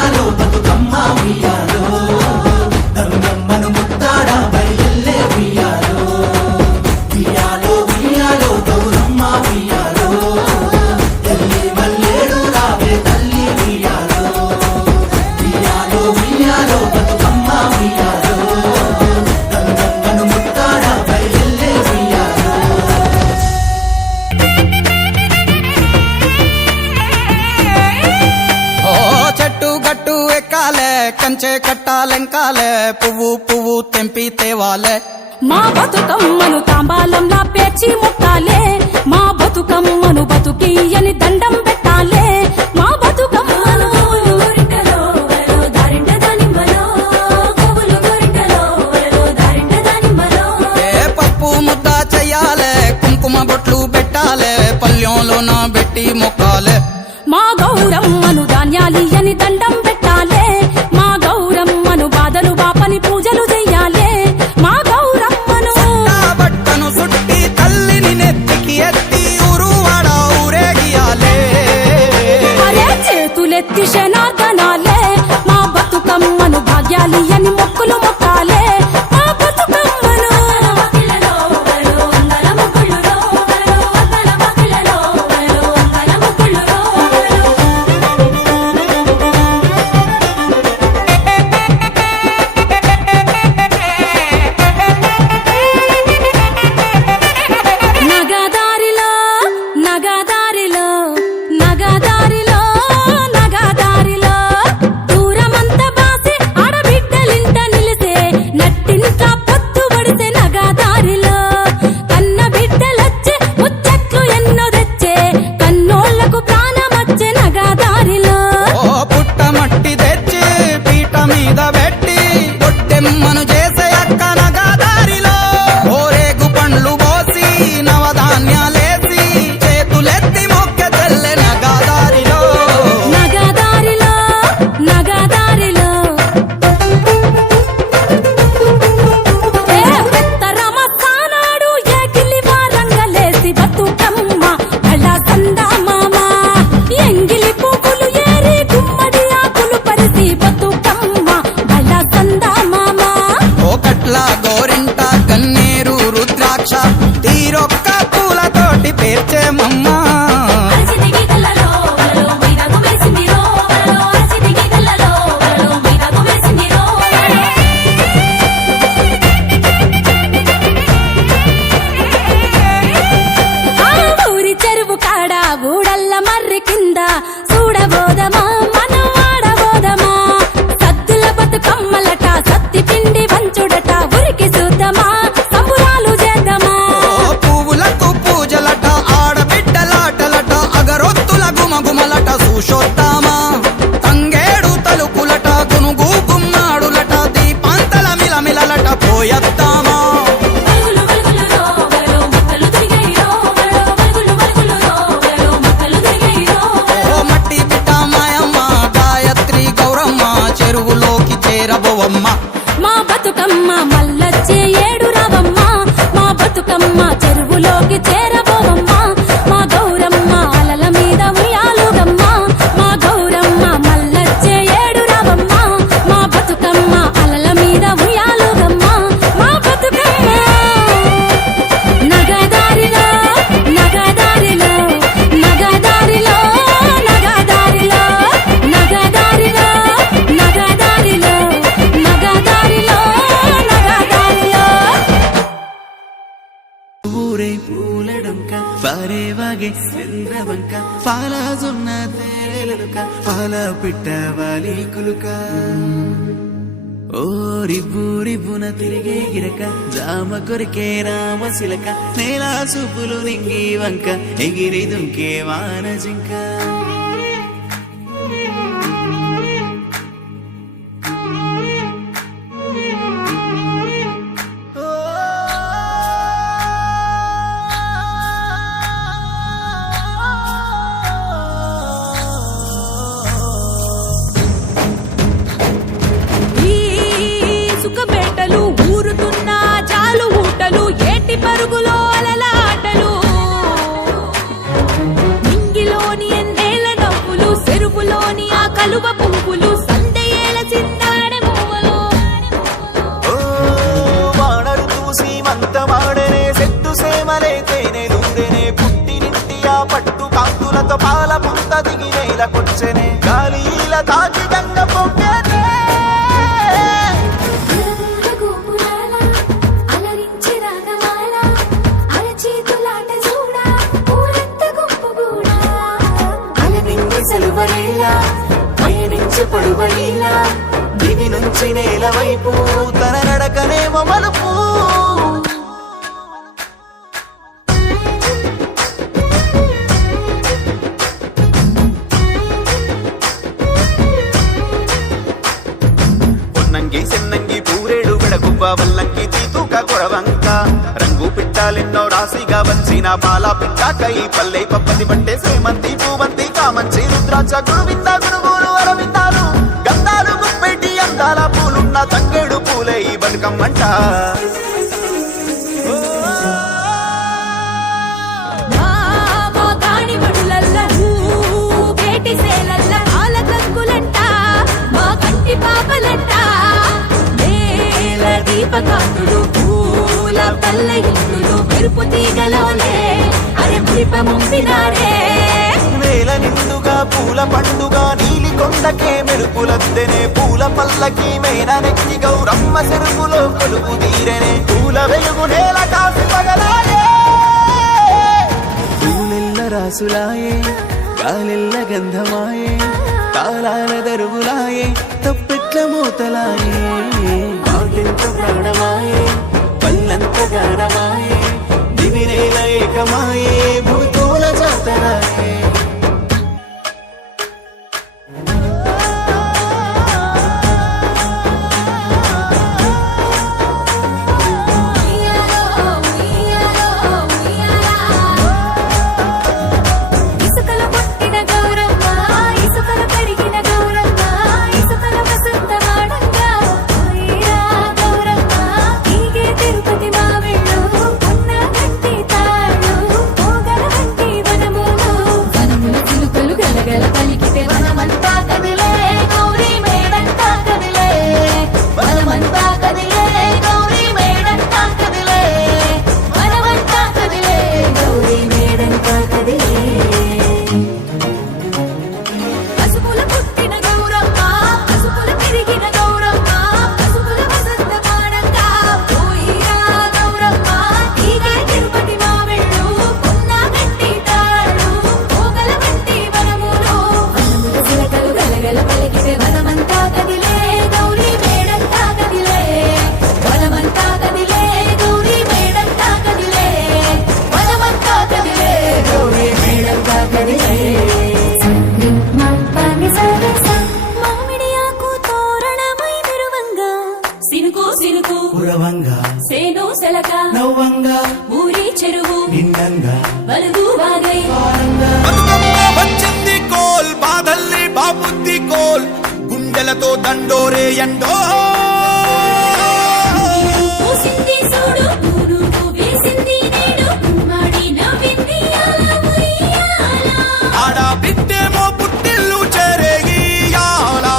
ఉయ్యాలో బతుకమ్మ ఉయ్యాలో గంగమ్మను ముత్తాడ బయలెల్లే ఉయ్యాలో ఉయ్యాలో ఉయ్యాలో గౌరమ్మ ఉయ్యాలో తల్లి మల్లేడు రావే తల్లి ఉయ్యాలో ఉయ్యాలో ఉయ్యాలో బతుకమ్మ ఉయ్యాలో గంగమ్మను ముత్తాడ బయలెల్లే ఉయ్యాలో. చెట్టు గట్టు ఎక్కాలే కంచె కట్టాలెంకాలే పువ్వు పువ్వు తెంపి తేవాలే మా బతుకమ్మను తాంబాలంలా పేర్చి ముట్టాలే మా బతుకమ్మను బతుకియని దండం పెట్టాలే మా బతుకమ్మను పప్పు ముద్ద చెయ్యాలే కుంకుమ బొట్లు పెట్టాలే పల్లెంలోన పెట్టి మొక్కాలే మా గౌరమ్మను ధాన్యాలియని దండం పెట్టాలే మా గౌరమ్మను బాధలు బాపని పూజలు చెయ్యాలే మా గౌరమ్మను బట్టను సుట్టి తల్లిని నెత్తికి ఎత్తి ఊరువాడ ఊరేగియాలే అరే చేతులెత్తి శనార్దనాలే మా బతుకమ్మను భాగ్యాలియని మొక్కులు మొక్కాలే మా బతుకమ్మను నగదారిలో నగదారిలో నగదారిలో నగదారిలో దూరమంత బాసి ఆడబిడ్డలింట నిలిసే నట్టింట పొత్తు పడితే నగదారిలో కన్న బిడ్డలొచ్చే ముచ్చట్లు ఎన్నో తెచ్చే కన్నోళ్లకు ప్రాణమచ్చే నగదారిలో ఓ పుట్ట మట్టి తెచ్చి పీట మీద పెట్టి పొట్టెమ్మను చేసే అక్క నగదారిలో ఓరేగు పండ్లు పోసి నవధాన్యాలేసి చేతులెత్తి మొక్క తెల్లె నగదారిలో నగదారిలో నగదారిలో ఏ పెత్తరమ సానాడు ఏకిలి వారంగలేసి బతుకమ్మ అలా సందా మామ ఎంగిలి పువ్వులు ఏరి గుమ్మడి ఆకులు పరిసి బతుకమ్మ అలా సందా మామ ఓ కట్ల గోరింట కన్నీరు రుద్రాక్ష తీరొక్క పూలతోటి పేర్చేమమ్మ అరసిదిగి కల్లలో వలలో మైదాకు వేసిందిరో వలలో అరసిదిగి కల్లలో వలలో మైదాకు వేసిందిరో ఆ ఊరి చెరువు కాడ ఊడల్ల మర్రి కింద చూడబోదమా మనం ఆడబోదమా సద్దుల బతుకమ్మలట సత్తి పిండి వంచుడట ఉరికి చూద్దామా సంబురాలు చేద్దామా ఓ పువ్వులకు పూజలట ఆడబిడ్డలాటలట అగరొత్తుల గుమగుమలట చూసొద్దామా తంగేడు తలుపులట గునుగు గుమ్మాడులట దీపాంతల మిలమిలలట పోయొద్దామా వలుగులు వలుగులురో వలలో మక్కలు తిరిగేయిరో వలలో వలుగులు వలుగులురో వలలో మక్కలు తిరిగేయిరో ఓ మట్టి బిడ్డ మాయమ్మ గాయత్రి గౌరమ్మ చెరువులోకి చేరబోవమ్మ మా బతుకమ్మ మల్లచ్చే ఏడు రావమ్మ మా బతుకమ్మ చెరువులోకి చేరబోవమ్మ మా గౌరమ్మ అలల మీద ఉయ్యాలుగమ్మ మా గౌరమ్మ మల్లచ్చే ఏడు రావమ్మ మా బతుకమ్మ అలల మీద ఉయ్యాలుగమ్మ మా బతుకమ్మ నగదారిలో నగదారిలో నగదారిలో నగదారిలో నగదారిలో నగదారిలో నగదారిలో నగదారిలో ఊరే పూలడంక పారేవాగే చంద్రవంక పాలాజున్న తేరెలనుక పాల పిట్ట వాలి కులుక ఓ రివ్వు రివ్వున తిరిగే గిరక జామ కొరికే రామశిలక నేలా చూపులు నింగి వంక ఎగిరి దుంకే వాన జింక ఈ సుఖబేటలు ఊరుతున్న జాలు ఊటలు ఏటి పరుగులో అలలాటలు నింగిలోని ఎన్నేళ్ల నవ్వులు చెరువులోని ఆ కలువ పువ్వులు నేలకొచ్చెనే గాలిల తాకి గంగ పొంగనే గోపురాల అలరించే రాగమాల అరచేతులాట చూడ పూలంత గుంపుగూడ అలనింగి సెలవరేలా పయనించి పడువైలా దివి నుంచి నేల వైపు తన నడకనేమో మలుపు పొన్నంగి సెన్నంగి పూరేడు వెడగుబ్బ వల్లంకి తీతూక కొరవంక రంగు పిట్టాలెన్నో రాశిగా వచ్చిన పాల పిట్ట కై పల్లె పప్పది పట్టే సేమంతి పూవంతి కామంచి రుద్రాక్ష గురువింద గురుగురు అరవిందాలు గంధాలు గుప్పెట్టి అందాల పూలున్న తంగేడు పూలే ఈ బతుకమ్మంట మా కాణి బడులల్లను బేటి సేలల్ల ఆల కంకులంట మా కంటి పాపలంట నేల దీపకాంతులు పూల పల్లెలు మెరుపు తీగలోనే అరే మురిప ముంపినాడే నేల నిండుగా పూల పండుగ నీలి కొండకే మెరుపులద్దెనే పూల పల్లకి మేన నెక్కి గౌరమ్మ చెరుపులో కొలుపు తీరెనే పూల వెలుగు నేల కాసి పగలాయే పూలెల్ల రాసులాయే గాలెల్ల గంధమాయే తాళాల దరువులాయే తప్పెట్ల మూతలాయే పాటెంత ప్రాణమాయే పల్లంత గానమాయే దివి నేల ఏకమాయే భూతోల జాతరాయే ఇసుకల పుట్టిన గౌరమ్మ ఇసుకల పెరిగిన గౌరమ్మ ఇసుకల వసంతమాడంగా ఓయిరా గౌరమ్మ ఈగే తిరుపతి మావిళ్ళు ఉన్న గట్టి తాడు పోగల గట్టి వనములు వనముల చిలుకలు గలగల పలికితే వనమంతా కదిలే గౌరీ మేడంతా కదిలే వనమంతా కదిలే గౌరీ మేడంతా కదిలే వనమంతా కదిలే గౌరీ మేడంతా కదిలే పసుపుల పుట్టిన గౌరమ్మ పసుపుల పెరిగిన గౌరమ్మ పసుపుల వసంత పాడంగా పోయిరా గౌరమ్మ ఈగే తిరుపతి మావిళ్ళు ఉన్న గట్టి తాడు పోగల గట్టి వనములు వనముల చిలకలు గలగల పలికితే వనమంతా కదిలే గౌరీ మేడంతా కదిలే వనమంతా కదిలే గౌరీ మేడంతా కదిలే వనమంతా కదిలే గౌరీ మేడంతా కదిలే మామిడి ఆకు తోరణమై మెరువంగా సినుకు సినుకు పురవంగా సేను సెలక నవ్వంగా ఊరి చెరువు నిండంగా బలుగు వాగై వచ్చింది కోల్ బాధల్ని బాబుద్ది కోల్ గుండెలతో దండోరే ఎండో పూసింది చూడు పూనుకు వేసింది నేడు కుమ్మాడి నవ్వింది అలా ఉయ్యాల. ఆడ బిడ్డేమో పుట్టిల్లు చెరేగియాలా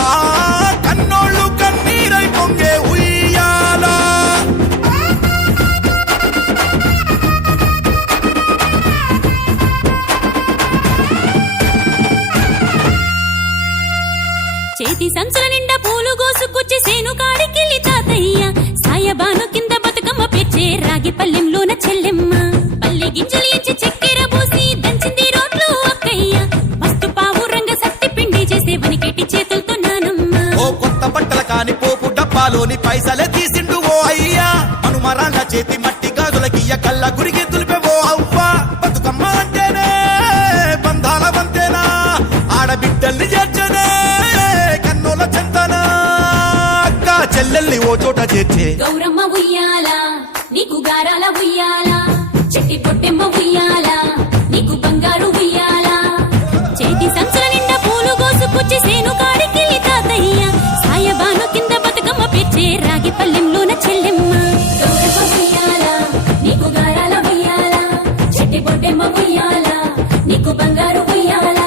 కన్నోళ్ళు కన్నీరై పొంగే ఉయ్యాలా చేతి సంచుల నిండా పూలు గోసుకొచ్చి సేను కాడికెళ్ళి తాతయ్య సాయబాను కింద బతుకమ్మ పెచ్చే రాగి పల్లెంలోన చెల్లెమ్మ పల్లె గింజలు ఎంచి చక్కెర పోసి దంచింది రోడ్లు అక్కయ్య మస్తు పావు రంగ సత్తి పిండి చేసే వనికెట్టి చేతులతో నానమ్మ ఓ కొత్త బట్టల కాని పోపు డబ్బాలోని పైసలే తీసిండు ఓ అయ్యా మనుమరాళ్ళ చేతి మట్టి గాజులకియ్య కళ్ళ గురికి తులిపే ఓ అవ్వ బతుకమ్మ అంటేనే బంధాల వంతేనా ఆడబిడ్డల్ని చేర్చనే కన్నుల చెంతనా అక్క చెల్లెల్ని ఓ చోట చేర్చే గౌరమ్మ ఉయ్యాల నీకు గారాల ఉయ్యాల చెట్టి పొట్టెమ్మ ఉయ్యాల నీకు బంగారు ఉయ్యాల చేతి సంచుల నిండా పూలు గోసుకొచ్చి సేను కాడికెళ్ళి తాతయ్య సాయబాను కింద బతుకమ్మ పెచ్చే రాగి పల్లెంలోన చెల్లెమ్మ గౌరమ్మ ఉయ్యాల నీకు గారాల ఉయ్యాల చెట్టి పొట్టెమ్మ ఉయ్యాల నీకు బంగారు ఉయ్యాల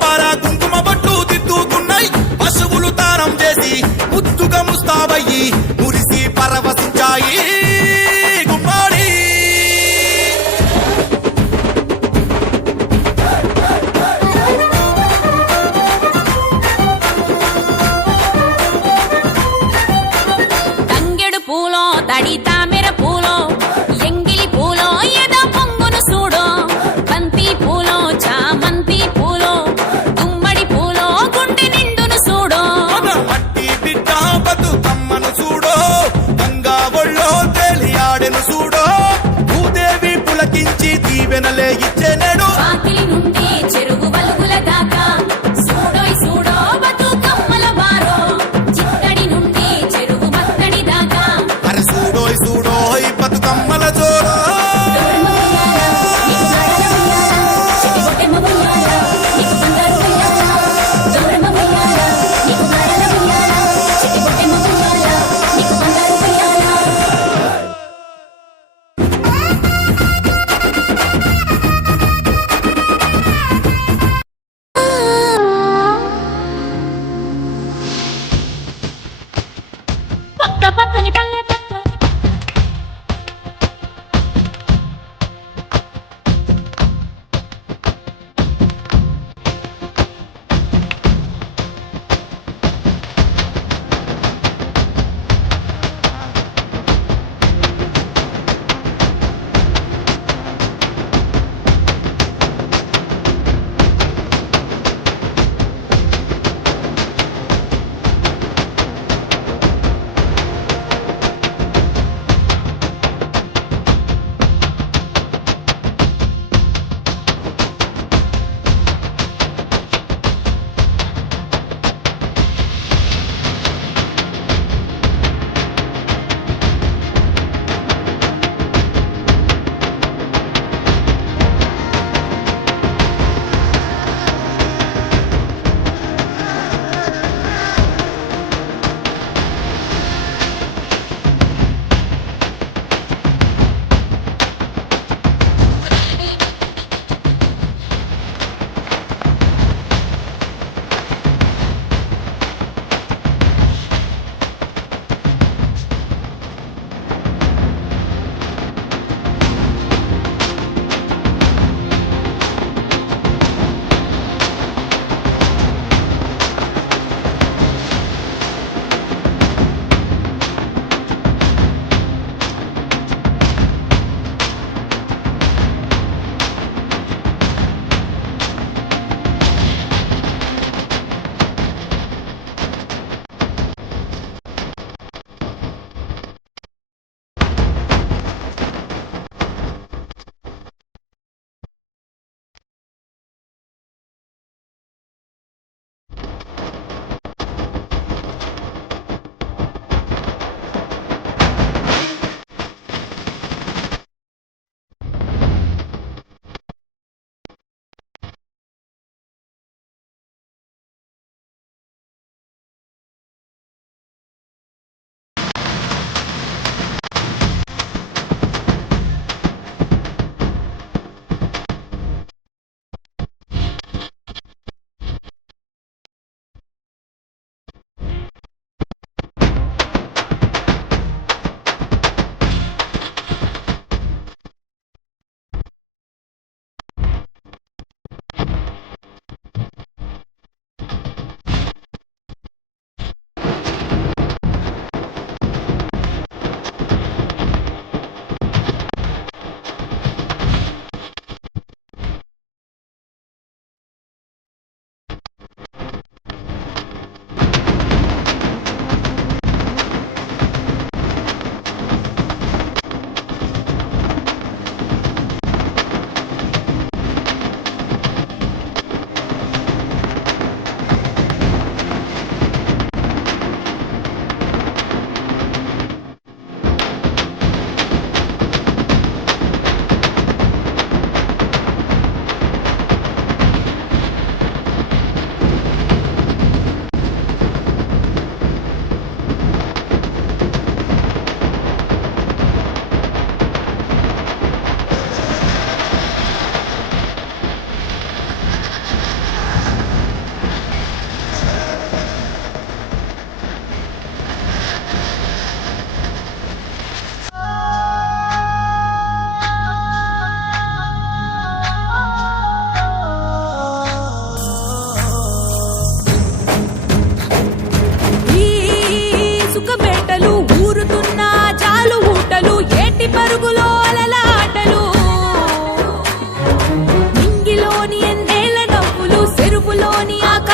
పాల కుంకుమ బొట్టు దిద్దుకున్నాయి పశువులు తానం చేసి ముద్దుగా ముస్తాబయ్యి మురిసి పరవశించాయి గుమ్మాడి తంగెడు పూలో తడి తామెర పూలో ఎంగిలి పూలో ఎద పొంగును చూడో బంతి పూలో చామంతి పూలో గుమ్మడి పూలో గుండె నిండును చూడో మన మట్టి బిడ్డ బతుకమ్మను చూడో గంగా ఒళ్ళో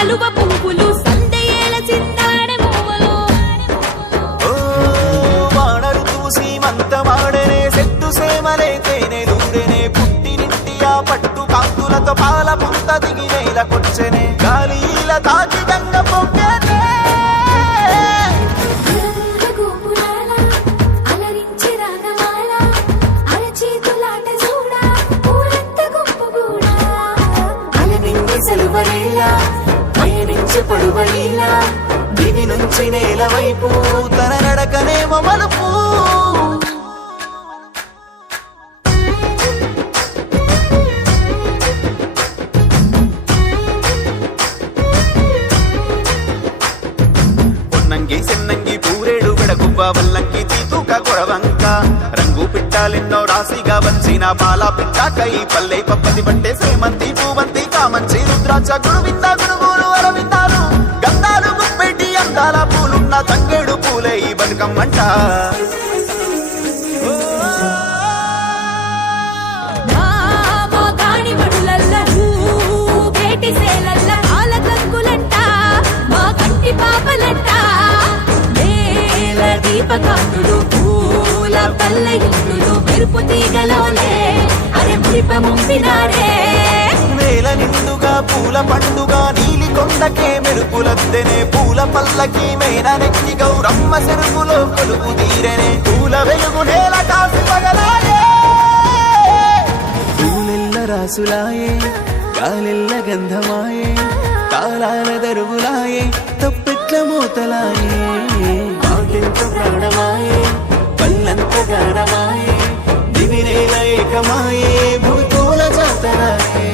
కలువ పువ్వులు సందయేల చిందాడే మూవలు ఓ వానరు చూసి మంతమాడనే చెట్టు సేమలే తేనెలూరెనే పుట్టినింటి ఆ పట్టు కాంతులతో పాల పుంత దిగి నేలకొచ్చెనే గాలిల తాకి గంగ పొంగనే గోపురాల అలరించి రాగమాల అరచేతులాట చూడ పూలంత గుంపుగూడా అలనింగి సెలవరేలా పయనించి పడువలీలా దివి నుంచి నేల వైపు తన నడకనేమో మలుపు పొన్నంగి సెన్నంగి పూరేడు వెడగుబ్బ వల్లంకి తీతూక కొడవంక రంగు పిట్టాలెన్నో రాశిగా వచ్చిన పాల పిట్టాకై పల్లె పప్పది పట్టే సేమంతి పూవంతి కామంచి రుద్రాక్ష గురువింద గురువులు అరవిందాలు గంధాలు గుప్పెట్టి అందాల పూలున్న తంగేడు పూలే ఈ బతుకమ్మంట మా గాడి బడులల్ల బేటి సేలల్ల ఆల కంకులంట మా కంటి పాపలంట నేల దీపకాంతులు పూల పల్ల ఇల్లులు మెరుపు తీగలోలే అరే మురిప ముంపినారే నేల నిండుగా పూల పండుగ నీలి కొండకే మెరుపులద్దెనే పూల పల్లకి మేన నెక్కి గౌరమ్మ చెరుకులో కొలుపు తీరెనే పూల వెలుగు నేల కాసి పగలాయే పూలెల్ల రాసులాయే గాలెల్ల గంధమాయే తాళాల దరువులాయే తప్పెట్ల మూతలాయే ఆటెంత ప్రాణమాయే పల్లంత గానమాయే దివినేల ఏకమాయే భూతూల జాతరాయే